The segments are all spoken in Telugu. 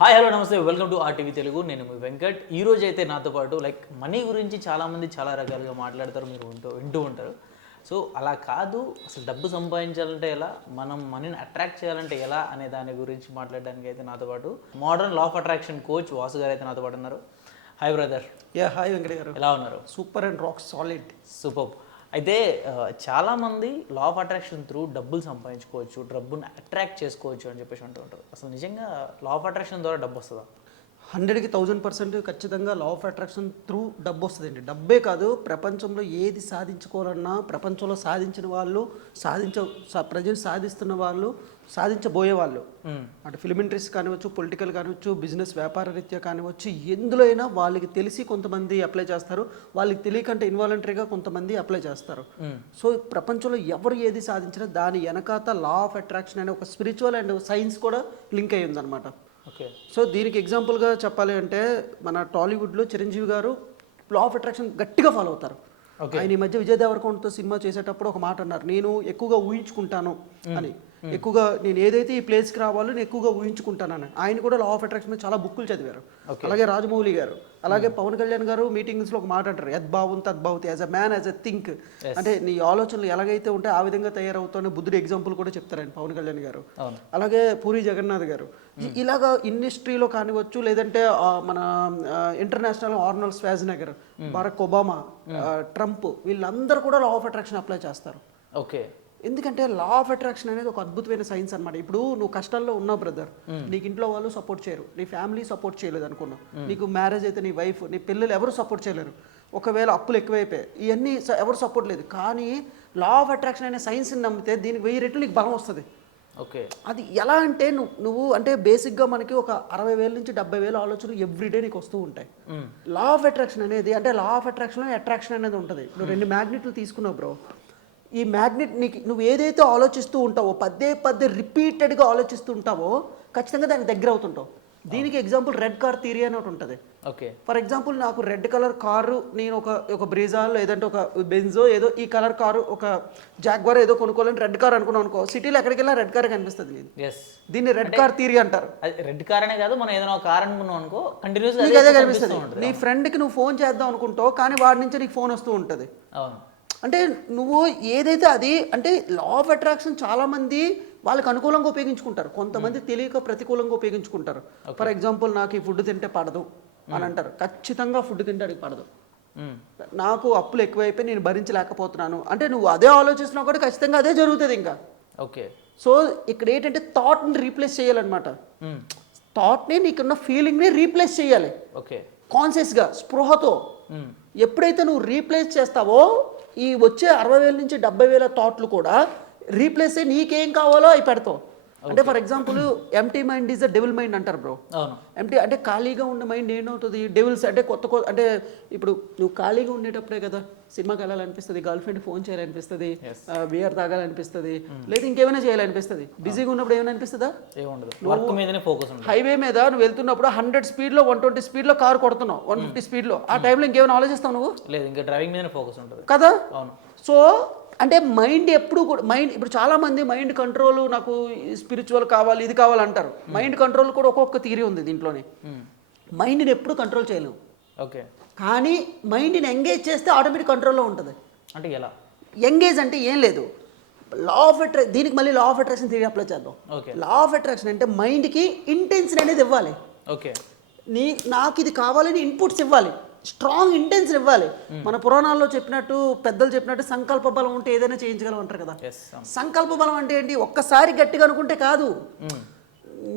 హాయ్ హలో నమస్తే వెల్కమ్ టు ఆర్టీవీ తెలుగు. నేను మీ వెంకట్. ఈ రోజు అయితే నాతో పాటు మనీ గురించి చాలామంది చాలా రకాలుగా మాట్లాడతారు, మీరు వింటూ ఉంటారు. సో అలా కాదు, అసలు డబ్బు సంపాదించాలంటే ఎలా, మనం మనీని అట్రాక్ట్ చేయాలంటే ఎలా అనే దాని గురించి మాట్లాడడానికి అయితే నాతో పాటు modern law of attraction coach Vasu గారు అయితే నాతో పాటు ఉన్నారు. Hi brother. హాయ్ వెంకట గారు, ఎలా ఉన్నారు? Super and rock solid. Super. అయితే చాలామంది లా ఆఫ్ అట్రాక్షన్ త్రూ డబ్బులు సంపాదించుకోవచ్చు, డబ్బుని అట్రాక్ట్ చేసుకోవచ్చు అని చెప్పేసి అంటూ ఉంటారు. అసలు నిజంగా లా ఆఫ్ అట్రాక్షన్ ద్వారా డబ్బు వస్తుందా? 100కి 1000% ఖచ్చితంగా లా ఆఫ్ అట్రాక్షన్ త్రూ డబ్బు వస్తుందండి. డబ్బే కాదు, ప్రపంచంలో ఏది సాధించుకోవాలన్నా, ప్రపంచంలో సాధించిన వాళ్ళు, ప్రజెంట్ సాధిస్తున్న వాళ్ళు, సాధించబోయే వాళ్ళు, అంటే ఫిల్మ్ ఇండస్ట్రీ కానివచ్చు, పొలిటికల్ కానివచ్చు, బిజినెస్ వ్యాపార రీత్యా కానివచ్చు, ఎందులో అయినా వాళ్ళకి తెలిసి కొంతమంది అప్లై చేస్తారు, వాళ్ళకి తెలియకంటే ఇన్వాలంటరీగా కొంతమంది అప్లై చేస్తారు. సో ప్రపంచంలో ఎవరు ఏది సాధించినా దాని వెనకాత లా ఆఫ్ అట్రాక్షన్ అనే ఒక స్పిరిచువల్ అండ్ సైన్స్ కూడా లింక్ అయ్యి ఉందన్నమాట. ఓకే. సో దీనికి ఎగ్జాంపుల్గా చెప్పాలి అంటే మన టాలీవుడ్లో చిరంజీవి గారు లా ఆఫ్ అట్రాక్షన్ గట్టిగా ఫాలో అవుతారు. ఆయన ఈ మధ్య విజయ్ దేవరకొండతో సినిమా చేసేటప్పుడు ఒక మాట అన్నారు, నేను ఎక్కువగా ఊహించుకుంటాను అని. ఎక్కువగా నేను ఏదైతే ఈ ప్లేస్కి రావాలో నేను ఎక్కువగా ఊహించుకుంటానని. ఆయన కూడా లా ఆఫ్ అట్రాక్షన్ చాలా బుక్కులు చదివారు. అలాగే రాజమౌళి గారు, అలాగే పవన్ కళ్యాణ్ గారు మీటింగ్స్లో ఒక మాట అంటారు, యద్భావం తద్భావతి, as a man as a think. అంటే నీ ఆలోచనలు ఎలాగైతే ఉంటే ఆ విధంగా తయారవుతాయని బుద్ధుడు ఎగ్జాంపుల్ కూడా చెప్తారండి పవన్ కళ్యాణ్ గారు. అలాగే పూరి జగన్నాథ్ గారు. ఇలాగా ఇండస్ట్రీలో కానివచ్చు, లేదంటే మన international Arnold శ్వాజ్నెగర్, Barack Obama, Trump, వీళ్ళందరూ కూడా లా ఆఫ్ అట్రాక్షన్ అప్లై చేస్తారు. ఓకే. ఎందుకంటే లా ఆఫ్ అట్రాక్షన్ అనేది ఒక అద్భుతమైన సైన్స్ అనమాట. ఇప్పుడు నువ్వు కష్టాల్లో ఉన్నావు బ్రదర్, నీకు ఇంట్లో వాళ్ళు సపోర్ట్ చేయరు, నీ ఫ్యామిలీ సపోర్ట్ చేయలేదు అనుకున్నావు, నీకు మ్యారేజ్ అయితే నీ వైఫ్, నీ పిల్లలు ఎవరు సపోర్ట్ చేయలేరు, ఒకవేళ అప్పులు ఎక్కువైపోయాయి, ఇవన్నీ ఎవరు సపోర్ట్ లేదు. కానీ లా ఆఫ్ అట్రాక్షన్ అనే సైన్స్ని నమ్మితే దీనికి 1000 రెట్లు నీకు బలం వస్తుంది. ఓకే. అది ఎలా అంటే నువ్వు అంటే బేసిక్గా మనకి ఒక 60,000 నుంచి 70,000 ఆలోచనలు ఎవ్రీడే నీకు వస్తూ ఉంటాయి. లా ఆఫ్ అట్రాక్షన్ అనేది అంటే లా ఆఫ్ అట్రాక్షన్లో అట్రాక్షన్ అనేది ఉంటుంది. ఇప్పుడు 2 మ్యాగ్నెట్లు తీసుకున్నావు బ్రో, ఈ మ్యాగ్నెట్ నీకు నువ్వు ఏదైతే ఆలోచిస్తూ ఉంటావో, పదే రిపీటెడ్గా ఆలోచిస్తూ ఉంటావో, ఖచ్చితంగా దానికి దగ్గర అవుతుంటావు. దీనికి ఎగ్జాంపుల్ రెడ్ కార్ థియరీ అని ఒకటి ఉంటుంది. ఓకే. ఫర్ ఎగ్జాంపుల్ నాకు రెడ్ కలర్ కారు, నేను ఒక బ్రీజా లేదంటే ఒక బెంజో ఏదో ఈ కలర్ కారు, ఒక జాగ్వార్ ఏదో కొనుక్కోవాలని రెడ్ కార్ అనుకున్నాను అనుకో, సిటీలో ఎక్కడికి వెళ్ళినా రెడ్ కార్ కనిపిస్తుంది. దీన్ని రెడ్ కార్ థియరీ అంటారు. రెడ్ కార్ అనే కాదు, మనం ఏదైనా కార్ అనుకున్నాం అనుకో, కంటిన్యూస్ నీకు అదే కనిపిస్తుంది. నీ ఫ్రెండ్కి నువ్వు ఫోన్ చేద్దాం అనుకుంటావు, కానీ వాడి నుంచి నీకు ఫోన్ వస్తూ ఉంటుంది. అవును. అంటే నువ్వు ఏదైతే అది అంటే లా ఆఫ్ అట్రాక్షన్ చాలామంది వాళ్ళకి అనుకూలంగా ఉపయోగించుకుంటారు, కొంతమంది తెలియక ప్రతికూలంగా ఉపయోగించుకుంటారు. ఫర్ ఎగ్జాంపుల్ నాకు ఈ ఫుడ్ తింటే పడదు అని అంటారు, ఖచ్చితంగా ఫుడ్ తింటే అడిగి పడదు. నాకు అప్పులు ఎక్కువైపోయి నేను భరించలేకపోతున్నాను అంటే నువ్వు అదే ఆలోచిస్తున్నావు కూడా ఖచ్చితంగా అదే జరుగుతుంది ఇంకా. ఓకే. సో ఇక్కడ ఏంటంటే థాట్ని రీప్లేస్ చేయాలన్నమాట. థాట్ని నీకున్న ఫీలింగ్ని రీప్లేస్ చేయాలి. ఓకే. కాన్షియస్గా, స్పృహతో. ఎప్పుడైతే నువ్వు రీప్లేస్ చేస్తావో ఈ వచ్చే 60,000 నుంచి 70,000 థాట్లు కూడా రీప్లేస్ అయ్యి నీకేం కావాలో అవి పెడతావు. అంటే for example empty mind is a devil mind అంటారు బ్రో. ఎంటీ అంటే ఖాళీగా ఉన్న మైండ్ ఏమవుతుంది, డెవిల్స్ అంటే కొత్త అంటే ఇప్పుడు నువ్వు ఖాళీగా ఉండేటప్పుడే కదా సినిమాకి వెళ్ళాలనిపిస్తుంది, గర్ల్ ఫ్రెండ్ ఫోన్ చేయాలనిపిస్తుంది, బియర్ తాగాలనిపిస్తుంది, లేదా ఇంకేమైనా చేయాలనిపిస్తుంది. బిజీగా ఉన్నప్పుడు ఏమైనా అనిపిస్తుందా? హైవే మీద నువ్వు వెళ్తున్నప్పుడు 100 స్పీడ్లో 120 స్పీడ్లో కారు కొడుతున్నావు, 150 స్పీడ్లో, ఆ టైంలో ఇంకేమైనా ఆలోచిస్తావు నువ్వు? లేదు, ఇంకా డ్రైవింగ్ మీద ఫోకస్ ఉంటుంది కదా. సో అంటే మైండ్ ఎప్పుడు కూడా ఇప్పుడు చాలామంది మైండ్ కంట్రోల్, నాకు స్పిరిచువల్ కావాలి, ఇది కావాలి అంటారు. మైండ్ కంట్రోల్ కూడా ఒక్కొక్క థియరీ ఉంది దీంట్లోనే. మైండ్ని ఎప్పుడు కంట్రోల్ చేయలేము. ఓకే. కానీ మైండ్ని ఎంగేజ్ చేస్తే ఆటోమేటిక్ కంట్రోల్లో ఉంటుంది. అంటే ఎలా ఎంగేజ్ అంటే ఏం లేదు, లా ఆఫ్ దీనికి మళ్ళీ law of attraction theory apply చేద్దాం. లా ఆఫ్ అట్రాక్షన్ అంటే మైండ్కి ఇంటెన్షన్ అనేది ఇవ్వాలి. ఓకే. నాకు ఇది కావాలని ఇన్పుట్స్ ఇవ్వాలి, స్ట్రాంగ్ ఇంటెన్షన్ ఇవ్వాలి. మన పురాణాల్లో చెప్పినట్టు, పెద్దలు చెప్పినట్టు సంకల్ప బలం ఉంటే ఏదైనా చేయించగలం అంటారు కదా. సంకల్ప బలం అంటే ఏంటి, ఒక్కసారి గట్టిగా అనుకుంటే కాదు.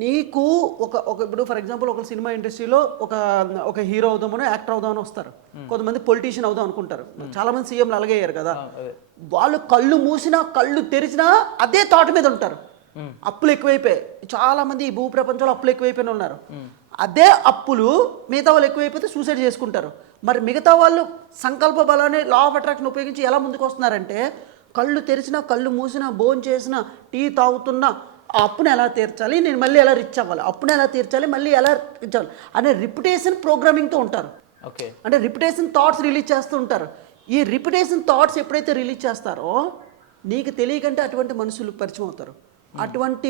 నీకు ఒక ఇప్పుడు ఫర్ ఎగ్జాంపుల్ ఒక సినిమా ఇండస్ట్రీలో ఒక హీరో అవుదామని, యాక్టర్ అవుదామని వస్తారు. కొంతమంది పొలిటీషియన్ అవుదాం అనుకుంటారు. చాలా మంది సీఎంలు అలాగే అయ్యారు కదా. వాళ్ళు కళ్ళు మూసినా కళ్ళు తెరిచినా అదే థాట్ మీద ఉంటారు. అప్పులు ఎక్కువైపోయాయి, చాలా మంది ఈ భూ ప్రపంచంలో అప్పులు ఎక్కువైపోయిన ఉన్నారు. అదే అప్పులు మిగతా వాళ్ళు ఎక్కువైపోతే సూసైడ్ చేసుకుంటారు. మరి మిగతా వాళ్ళు సంకల్ప బలాన్ని, లా ఆఫ్ అట్రాక్షన్ ఉపయోగించి ఎలా ముందుకు వస్తున్నారంటే, కళ్ళు తెరిచినా కళ్ళు మూసినా, భోజనం చేసినా, టీ తాగుతున్నా ఆ అప్పుని ఎలా తీర్చాలి, నేను మళ్ళీ ఎలా రిచ్ అవ్వాలి, అప్పుని ఎలా తీర్చాలి, మళ్ళీ ఎలా రిచ్ అవ్వాలి అనే రిపిటేషన్ ప్రోగ్రామింగ్తో ఉంటారు. ఓకే. అంటే రిపిటేషన్ థాట్స్ రిలీజ్ చేస్తూ ఉంటారు. ఈ రిపిటేషన్ థాట్స్ ఎప్పుడైతే రిలీజ్ చేస్తారో నీకు తెలియకంటే అటువంటి మనుషులు పరిచయం అవుతారు. అటువంటి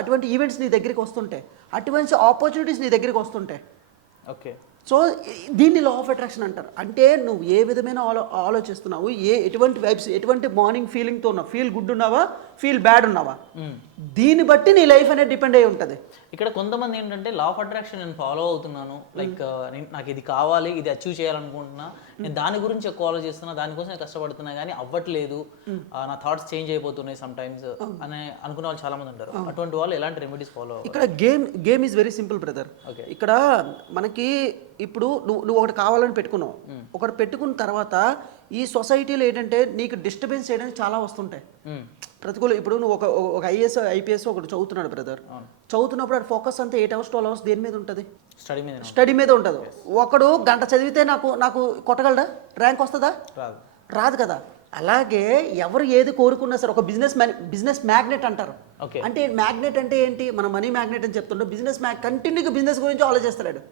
అటువంటి ఈవెంట్స్ నీ దగ్గరికి వస్తుంటాయి, అటువంటి ఆపర్చునిటీస్ నీ దగ్గరికి వస్తుంటాయి. ఓకే. సో దీన్ని లా ఆఫ్ అట్రాక్షన్ అంటారు. అంటే నువ్వు ఏ విధమైన ఆలోచిస్తున్నావు, ఎటువంటి వైబ్స్, ఎటువంటి మార్నింగ్ ఫీలింగ్తో ఉన్నావు, ఫీల్ గుడ్ ఉన్నావా, ఫీల్ బ్యాడ్ ఉన్నావా, దీన్ని బట్టి నీ లైఫ్ అనేది డిపెండ్ అయి ఉంటుంది. ఇక్కడ కొంతమంది ఏంటంటే లా ఆఫ్ అట్రాక్షన్ నేను ఫాలో అవుతున్నాను, లైక్ నాకు ఇది కావాలి, ఇది అచీవ్ చేయాలనుకుంటున్నా, నేను దాని గురించి ఎక్కువ ఆలోచిస్తున్నా, దానికోసం నేను కష్టపడుతున్నా, కానీ అవ్వట్లేదు, నా థాట్స్ చేంజ్ అయిపోతున్నాయి సమ్ టైమ్స్ అని అనుకునే వాళ్ళు చాలా మంది ఉంటారు. అటువంటి వాళ్ళు ఎలాంటి రెమెడీస్ ఫాలో అవ్వాలి? ఇక్కడ game is very simple brother. ఇక్కడ మనకి ఇప్పుడు నువ్వు ఒకటి కావాలని పెట్టుకున్నావు, ఒకటి పెట్టుకున్న తర్వాత ఈ సొసైటీలో ఏంటంటే నీకు డిస్టర్బెన్స్ చేయడానికి చాలా వస్తుంటాయి, ప్రతికూల. ఇప్పుడు నువ్వు ఒక ఐపీఎస్ ఒకటి చదువుతున్నాడు బ్రదర్, చదువుతున్నప్పుడు అది ఫోకస్ అంతా 8 hours 12 hours దేని మీద ఉంటుంది? స్టడీ మీద ఉంటుంది. ఒకడు గంట చదివితే నాకు కొట్టగలడా, ర్యాంక్ వస్తుందా? రాదు కదా. అలాగే ఎవరు ఏది కోరుకున్నా సరే, ఒక బిజినెస్ మ్యాగ్నెట్ అంటారు. అంటే మ్యాగ్నెట్ అంటే ఏంటి? మన మనీ మ్యాగ్నెట్ అని చెప్తుంటాం. కంటిన్యూగా బిజినెస్ గురించి ఆలోచిస్తాడు.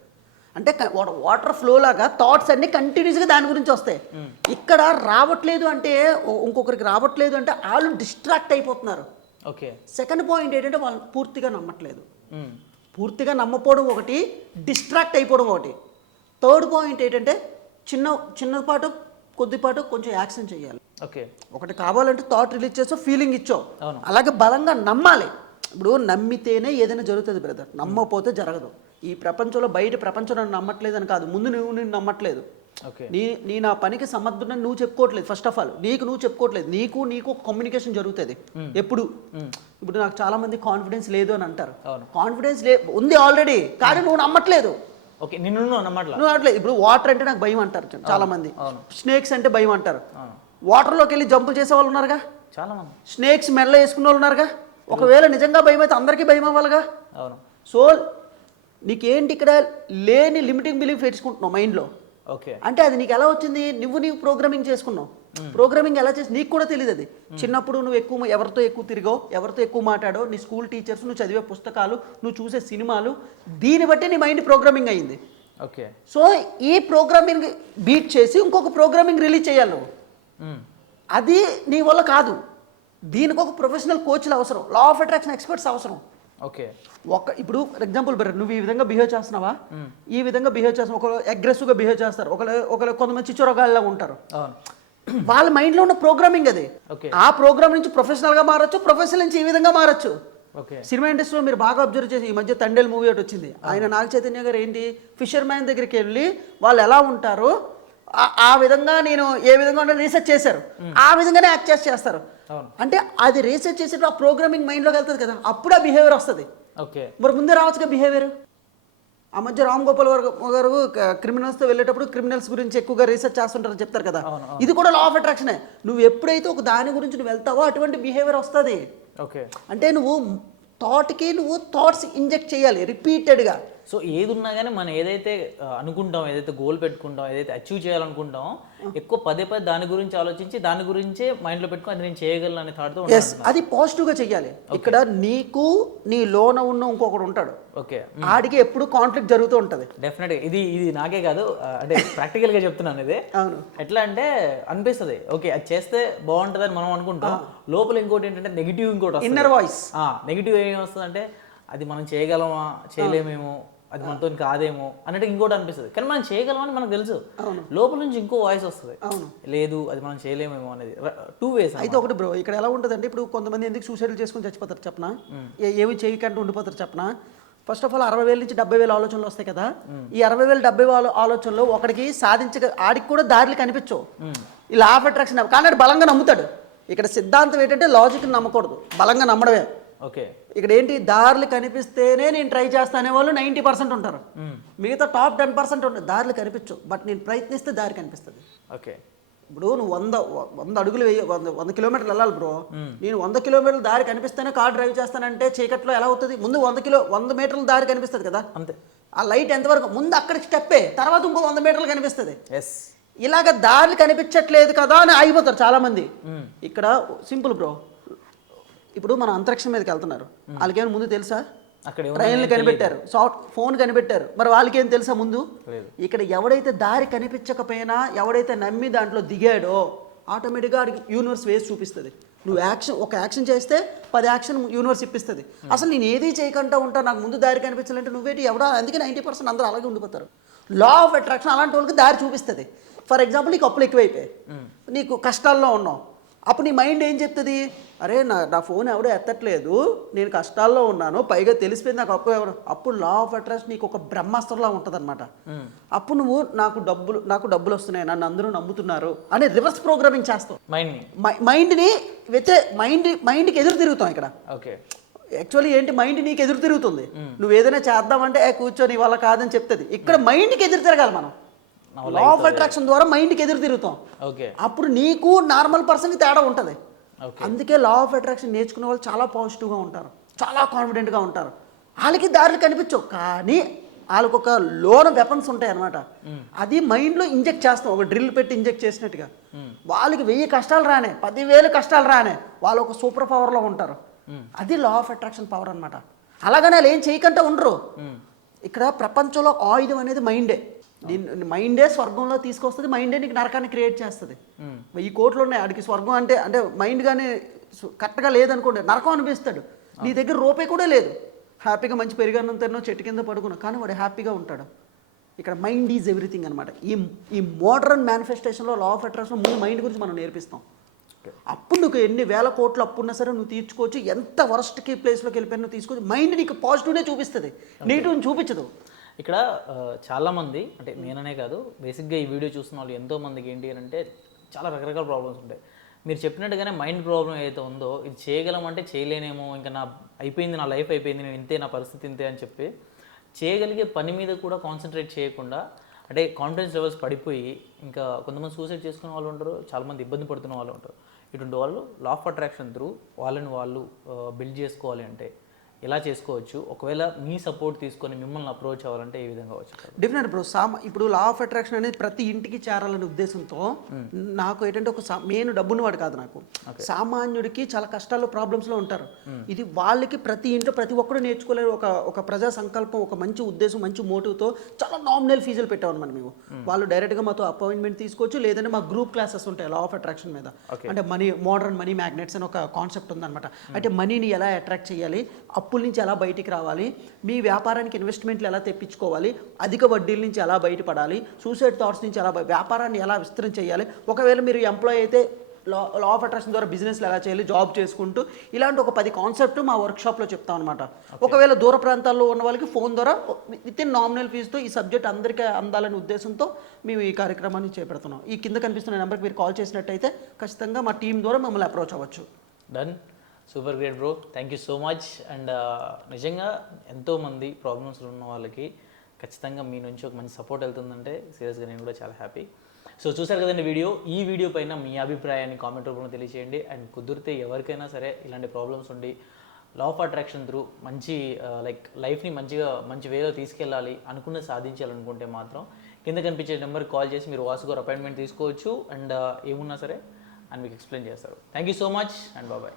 అంటే వాటర్ ఫ్లో లాగా థాట్స్ అన్ని కంటిన్యూస్గా దాని గురించి వస్తాయి. ఇక్కడ రావట్లేదు అంటే, ఇంకొకరికి రావట్లేదు అంటే వాళ్ళు డిస్ట్రాక్ట్ అయిపోతున్నారు. ఓకే. సెకండ్ పాయింట్ ఏంటంటే వాళ్ళు పూర్తిగా నమ్మట్లేదు. పూర్తిగా నమ్మపోవడం ఒకటి, డిస్ట్రాక్ట్ అయిపోవడం ఒకటి. థర్డ్ పాయింట్ ఏంటంటే చిన్నపాటు కొద్దిపాటు కొంచెం యాక్షన్ చేయాలి. ఓకే. ఒకటి కావాలంటే థాట్ రిలీజ్ చేస్తావు, ఫీలింగ్ ఇచ్చావు, అలాగే బలంగా నమ్మాలి. ఇప్పుడు నమ్మితేనే ఏదైనా జరుగుతుంది బ్రదర్, నమ్మకపోతే జరగదు. ఈ ప్రపంచంలో బయట ప్రపంచం నన్ను నమ్మట్లేదు అని కాదు, ముందు నేను నమ్మట్లేదు. నీ నా పనికి సమర్థుడని నువ్వు చెప్పుకోవట్లేదు. ఫస్ట్ ఆఫ్ ఆల్ నువ్వు చెప్పుకోవట్లేదు. నీకు కమ్యూనికేషన్ జరుగుతుంది ఎప్పుడు. ఇప్పుడు నాకు చాలా మంది కాన్ఫిడెన్స్ లేదు అని అంటారు. కాన్ఫిడెన్స్ ఉంది ఆల్రెడీ, కానీ నువ్వు నమ్మట్లేదు. నువ్వు నమ్మట్లేదు. ఇప్పుడు వాటర్ అంటే నాకు భయం అంటారు చాలా మంది, స్నేక్స్ అంటే భయం అంటారు. వాటర్లోకి వెళ్ళి జంపులు చేసే వాళ్ళు ఉన్నారుగా చాలా మంది, స్నేక్స్ మెల్ల వేసుకునే వాళ్ళు ఉన్నారుగా. ఒకవేళ నిజంగా భయం అయితే అందరికీ భయం అవ్వాలిగా. సో నీకేంటి ఇక్కడ లేని లిమిటింగ్ బిలీఫ్ పెట్టుకుంటున్నావు మైండ్లో. ఓకే. అంటే అది నీకు ఎలా వచ్చింది? నీవు ప్రోగ్రామింగ్ చేసుకున్నావు. ప్రోగ్రామింగ్ ఎలా చేసి నీకు కూడా తెలియదు. అది చిన్నప్పుడు నువ్వు ఎవరితో ఎక్కువ తిరిగావు, ఎవరితో ఎక్కువ మాట్లాడో, నీ స్కూల్ టీచర్స్, నువ్వు చదివే పుస్తకాలు, నువ్వు చూసే సినిమాలు, దీన్ని బట్టి నీ మైండ్ ప్రోగ్రామింగ్ అయ్యింది. ఓకే. సో ఈ ప్రోగ్రామింగ్ బీట్ చేసి ఇంకొక ప్రోగ్రామింగ్ రిలీజ్ చేయాలి నువ్వు. అది నీ వల్ల కాదు. దీనికి ఒక ప్రొఫెషనల్ కోచ్లు అవసరం, లా ఆఫ్ అట్రాక్షన్ ఎక్స్పర్ట్స్ అవసరం. ఓకే. ఇప్పుడు ఫర్ ఎగ్జాంపుల్ నువ్వు ఈ విధంగా బిహేవ్ చేస్తున్నావా, ఈ విధంగా బిహేవ్ చేస్తున్నావు, ఒకరు అగ్రెసివ్గా బిహేవ్ చేస్తారు, ఒకరు కొంతమంది చిచ్చోరగాళ్ళ ఉంటారు. వాళ్ళ మైండ్లో ఉన్న ప్రోగ్రామింగ్ అది. ఆ ప్రోగ్రామ్ నుంచి ప్రొఫెషనల్గా మారచ్చు, ప్రొఫెషనల్ నుంచి ఈ విధంగా మారచ్చు. సినిమా ఇండస్ట్రీలో మీరు బాగా అబ్జర్వ్ చేసి, ఈ మధ్య తండేల్ మూవీ ఒకటి వచ్చింది. ఆయన నాగ చైతన్య గారు ఏంటి, ఫిషర్ మ్యాన్ దగ్గరికి వెళ్ళి వాళ్ళు ఎలా ఉంటారో ఆ విధంగా నేను ఏ విధంగా ఉంటే రీసెర్చ్ చేశారు, ఆ విధంగానే యాక్ట్ చేస్తారు. అంటే అది రీసెర్చ్ చేసేటప్పుడు ఆ ప్రోగ్రామింగ్ మైండ్లోకి వెళ్తుంది కదా, అప్పుడు ఆ బిహేవియర్ వస్తుంది. మరి ముందే రావచ్చుగా బిహేవియర్. ఆ మధ్య రామ్ గోపాల్ గారు క్రిమినల్స్తో వెళ్ళేటప్పుడు క్రిమినల్స్ గురించి ఎక్కువగా రీసెర్చ్ చేస్తుంటారని చెప్తారు కదా. ఇది కూడా లా ఆఫ్ అట్రాక్షనే. నువ్వు ఎప్పుడైతే ఒక దాని గురించి నువ్వు వెళ్తావో అటువంటి బిహేవియర్ వస్తుంది. అంటే నువ్వు థాట్స్ ఇంజెక్ట్ చేయాలి రిపీటెడ్గా. సో ఏది ఉన్నా కానీ మనం ఏదైతే అనుకుంటాం, ఏదైతే గోల్ పెట్టుకుంటాం, ఏదైతే అచీవ్ చేయాలనుకుంటామో ఎక్కువ పదే దాని గురించి ఆలోచించి దాని గురించే మైండ్లో పెట్టుకుని అది నేను చేయగలను అనే థాట్తో అది పాజిటివ్గా చెయ్యాలి. ఇక్కడ నీకు నీ లోన ఉన్న ఇంకొకడు ఉంటాడు, ఓకే, ఆడికి ఎప్పుడు కాన్ఫ్లిక్ట్ జరుగుతూ ఉంటుంది. డెఫినెట్గా ఇది నాకే కాదు, అంటే ప్రాక్టికల్గా చెప్తున్నాను. ఇది అవును. ఎట్లా అంటే అనిపిస్తుంది, ఓకే అది చేస్తే బాగుంటుందని మనం అనుకుంటాం, లోపల ఇంకోటి ఏంటంటే నెగిటివ్, ఇంకోటి ఇన్నర్ వాయిస్. నెగిటివ్ ఏం వస్తుందంటే అది మనం చేయగలమా, చేయలేమేమో, అది మనతో కాదేమో అన్నట్టు ఇంకోటి అనిపిస్తుంది. కానీ మనం చేయగలమని మనకు తెలుసు, లోపల నుంచి ఇంకో వాయిస్ వస్తుంది, లేదు అది మనం చేయలేమేమో అనేది. 2 ways. అయితే ఒకటి బ్రో, ఇక్కడ ఎలా ఉంటుంది అంటే, ఇప్పుడు కొంతమంది ఎందుకు సూసైడ్లు చేసుకుని చచ్చిపోతారు చెప్పనా, ఏమి చేయకంటూ ఉండిపోతారు చెప్పనా. ఫస్ట్ ఆఫ్ ఆల్ 60,000 నుంచి 70,000 ఆలోచనలు వస్తాయి కదా. ఈ 60,000 70,000 ఆలోచనలో ఒకడికి ఆడికి కూడా దారులు కనిపించవు. ఈ లా ఆఫ్ అట్రాక్షన్ కానీ బలంగా నమ్ముతాడు. ఇక్కడ సిద్ధాంతం ఏంటంటే లాజిక్ నమ్మకూడదు, బలంగా నమ్మడమే. ఓకే. ఇక్కడ ఏంటి, దారులు కనిపిస్తేనే నేను ట్రై చేస్తానే వాళ్ళు 90% ఉంటారు, మిగతా టాప్ 10% ఉంటారు. దారులు కనిపించవు, బట్ నేను ప్రయత్నిస్తే దారి కనిపిస్తుంది. ఓకే. ఇప్పుడు నువ్వు 100 అడుగులు 100 కిలోమీటర్లు వెళ్ళాలి బ్రో. నేను 100 కిలోమీటర్ల దారి కనిపిస్తేనే కార్ డ్రైవ్ చేస్తానంటే చీకట్లో ఎలా అవుతుంది? ముందు 100 మీటర్ల దారి కనిపిస్తుంది కదా, అంతే. ఆ లైట్ ఎంతవరకు ముందు అక్కడికి స్టెప్పే, తర్వాత ఇంకో 100 మీటర్లు కనిపిస్తుంది. ఇలాగ దారులు కనిపించట్లేదు కదా అని ఆగిపోతారు చాలా మంది. ఇక్కడ సింపుల్ బ్రో, ఇప్పుడు మన అంతరిక్షం మీదకి వెళ్తున్నారు, వాళ్ళకేమైనా ముందు తెలుసా? ట్రైన్లు కనిపెట్టారు, ఫోన్ కనిపెట్టారు, మరి వాళ్ళకేం తెలుసా ముందు? ఇక్కడ ఎవడైతే దారి కనిపించకపోయినా, ఎవడైతే నమ్మి దాంట్లో దిగాడో ఆటోమేటిక్గా ఆడికి యూనివర్స్ వేసి చూపిస్తుంది. నువ్వు ఒక యాక్షన్ చేస్తే 10 యాక్షన్ యూనివర్స్ ఇప్పిస్తుంది. అసలు నేను ఏది చేయకుండా ఉంటా, నాకు ముందు దారి కనిపించాలంటే నువ్వేటి ఎవడో, అందుకే 90% అందరూ అలాగే ఉండిపోతారు. లా ఆఫ్ అట్రాక్షన్ అలాంటి వాళ్ళకి దారి చూపిస్తుంది. ఫర్ ఎగ్జాంపుల్ నీకు అప్పులు ఎక్కువైపోయాయి, నీకు కష్టాల్లో ఉన్నావు, అప్పుడు నీ మైండ్ ఏం చెప్తుంది, అరే నా ఫోన్ ఎవడో ఎత్తట్లేదు, నేను కష్టాల్లో ఉన్నాను, పైగా తెలిసిపోయింది నాకు అప్పు ఎవరు. అప్పుడు లా ఆఫ్ అట్రాక్షన్ నీకు ఒక బ్రహ్మాస్త్రంలా ఉంటుంది అనమాట. అప్పుడు నువ్వు నాకు డబ్బులు వస్తున్నాయి, నన్ను అందరూ నమ్ముతున్నారు అని రివర్స్ ప్రోగ్రామింగ్ చేస్తావు. మైండ్ని మైండ్కి ఎదురు తిరుగుతాం ఇక్కడ. ఓకే, యాక్చువల్లీ ఏంటి, మైండ్ నీకు ఎదురు తిరుగుతుంది. నువ్వు ఏదైనా చేద్దామంటే కూర్చొని వాళ్ళ కాదని చెప్తుంది. ఇక్కడ మైండ్కి ఎదురు తిరగాలి మనం. లా ఆఫ్ అట్రాక్షన్ ద్వారా మైండ్కి ఎదురు తిరుగుతాం. అప్పుడు నీకు నార్మల్ పర్సన్కి తేడా ఉంటుంది. అందుకే లా ఆఫ్ అట్రాక్షన్ నేర్చుకునే వాళ్ళు చాలా పాజిటివ్గా ఉంటారు, చాలా కాన్ఫిడెంట్గా ఉంటారు. వాళ్ళకి దారులు కనిపించవు, కానీ వాళ్ళకు ఒక లోన వెపన్స్ ఉంటాయి అనమాట. అది మైండ్లో ఇంజెక్ట్ చేస్తాం, ఒక డ్రిల్ పెట్టి ఇంజెక్ట్ చేసినట్టుగా. వాళ్ళకి 1000 కష్టాలు రానే, 10,000 కష్టాలు రానే, వాళ్ళు ఒక సూపర్ పవర్లో ఉంటారు. అది లా ఆఫ్ అట్రాక్షన్ పవర్ అనమాట. అలాగనే వాళ్ళు ఏం చేయకుండా ఉండరు. ఇక్కడ ప్రపంచంలో ఆయుధం అనేది మైండే. మైండే స్వర్గంలో తీసుకొస్తుంది, మైండే నీకు నరకాన్ని క్రియేట్ చేస్తుంది. 1000 కోట్లు ఉన్నాయి, ఆడికి స్వర్గం అంటే మైండ్ కానీ కరెక్ట్గా లేదనుకోండి నరకం అనిపిస్తాడు. నీ దగ్గర రూపాయి కూడా లేదు, హ్యాపీగా మంచి పెరిగాను తిన్నో చెట్టు కింద పడుకున్నావు, కానీ వాడు హ్యాపీగా ఉంటాడు. ఇక్కడ మైండ్ ఈజ్ ఎవ్రీథింగ్ అనమాట. ఈ మోడర్న్ మేనిఫెస్టేషన్లో లా ఆఫ్ అట్రాక్షన్ ముందు మైండ్ గురించి మనం నేర్పిస్తాం. అప్పుడు నీకు ఎన్ని వేల కోట్లు అప్పు ఉన్నా సరే నువ్వు తీర్చుకోవచ్చు, ఎంత వరస్ట్కి ప్లేస్లోకి వెళ్ళిపోయినా తీసుకోవచ్చు. మైండ్ నీకు పాజిటివ్నే చూపిస్తుంది, నెగిటివ్ని చూపించదు. ఇక్కడ చాలామంది, అంటే నేననే కాదు, బేసిక్గా ఈ వీడియో చూస్తున్న వాళ్ళు ఎంతోమందికి ఏంటి అని అంటే చాలా రకరకాల ప్రాబ్లమ్స్ ఉంటాయి. మీరు చెప్పినట్టుగానే మైండ్ ప్రాబ్లం ఏదైతే ఉందో, ఇది చేయగలమంటే చేయలేనేమో, ఇంకా అయిపోయింది, నా లైఫ్ అయిపోయింది, నేను ఇంతే, నా పరిస్థితి ఇంతే అని చెప్పి చేయగలిగే పని మీద కూడా కాన్సన్ట్రేట్ చేయకుండా, అంటే కాన్ఫిడెన్స్ లెవెల్స్ పడిపోయి ఇంకా కొంతమంది సూసైడ్ చేసుకునే వాళ్ళు ఉంటారు, చాలామంది ఇబ్బంది పడుతున్న వాళ్ళు ఉంటారు. ఇటువంటి వాళ్ళు లా ఆఫ్ అట్రాక్షన్ త్రూ వాళ్ళని వాళ్ళు బిల్డ్ చేసుకోవాలి అంటే ఎలా చేసుకోవచ్చు? ఒకవేళ మీ సపోర్ట్ తీసుకొని మిమ్మల్ని అప్రోచ్ అవ్వాలంటే ఏ విధంగా వచ్చు? Definite bro. ఇప్పుడు లా ఆఫ్ అట్రాక్షన్ అనేది ప్రతి ఇంటికి చేరాలనే ఉద్దేశంతో నాకు ఏంటంటే మెయిన్ డబ్బుని వాడు కాదు, నాకు సామాన్యుడికి చాలా కష్టాల్లో ప్రాబ్లమ్స్లో ఉంటారు. ఇది వాళ్ళకి ప్రతి ఇంట్లో ప్రతి ఒక్కరు నేర్చుకోలేరు. ఒక ప్రజా సంకల్పం, ఒక మంచి ఉద్దేశం, మంచి మోటివ్తో చాలా నామినల్ ఫీజులు పెట్టామన్నమాట మేము. వాళ్ళు డైరెక్ట్గా మాతో అపాయింట్మెంట్ తీసుకోవచ్చు, లేదంటే మా గ్రూప్ క్లాసెస్ ఉంటాయి లా ఆఫ్ అట్రాక్షన్ మీద. అంటే మోడర్న్ మనీ మ్యాగ్నెట్స్ అని ఒక కాన్సెప్ట్ ఉందన్నమాట. అంటే మనీని ఎలా అట్రాక్ట్ చేయాలి, అప్పుల నుంచి ఎలా బయటికి రావాలి, మీ వ్యాపారానికి ఇన్వెస్ట్మెంట్లు ఎలా తెప్పించుకోవాలి, అధిక వడ్డీల నుంచి ఎలా బయటపడాలి, సూసైడ్ థాట్స్ నుంచి ఎలా వ్యాపారాన్ని ఎలా విస్తరణ చేయాలి, ఒకవేళ మీరు ఎంప్లాయ్ అయితే లా ఆఫ్ అట్రాక్షన్ ద్వారా బిజినెస్లు ఎలా చేయాలి, జాబ్ చేసుకుంటూ, ఇలాంటి ఒక 10 కాన్సెప్ట్ మా వర్క్షాప్లో చెప్తాం అనమాట. ఒకవేళ దూర ప్రాంతాల్లో ఉన్న వాళ్ళకి ఫోన్ ద్వారా విత్ ఇన్ నామినల్ ఫీజుతో ఈ సబ్జెక్ట్ అందరికీ అందాలనే ఉద్దేశంతో మేము ఈ కార్యక్రమాన్ని చేపడుతున్నాం. ఈ కింద కనిపిస్తున్న నెంబర్కి మీరు కాల్ చేసినట్టయితే ఖచ్చితంగా మా టీం ద్వారా మమ్మల్ని అప్రోచ్ అవ్వచ్చు. Done, super great bro, thank you so much. And నిజంగా ఎంతోమంది ప్రాబ్లమ్స్లో ఉన్న వాళ్ళకి ఖచ్చితంగా మీ నుంచి ఒక మంచి సపోర్ట్ వెళ్తుందంటే సీరియస్గా నేను కూడా చాలా హ్యాపీ. సో చూసారు కదండి వీడియో. ఈ వీడియో పైన మీ అభిప్రాయాన్ని కామెంట్ రూపంలో తెలియజేయండి. అండ్ కుదిరితే ఎవరికైనా సరే ఇలాంటి ప్రాబ్లమ్స్ ఉండి లా ఆఫ్ అట్రాక్షన్ త్రూ మంచి లైఫ్ని మంచి వేలో తీసుకెళ్ళాలి అనుకున్న సాధించాలనుకుంటే మాత్రం కింద కనిపించే నెంబర్కి కాల్ చేసి మీరు వాసు గారు అపాయింట్మెంట్ తీసుకోవచ్చు. అండ్ ఏమున్నా సరే అని మీకు ఎక్స్ప్లెయిన్ చేస్తారు. Thank you so much and బాబాయ్.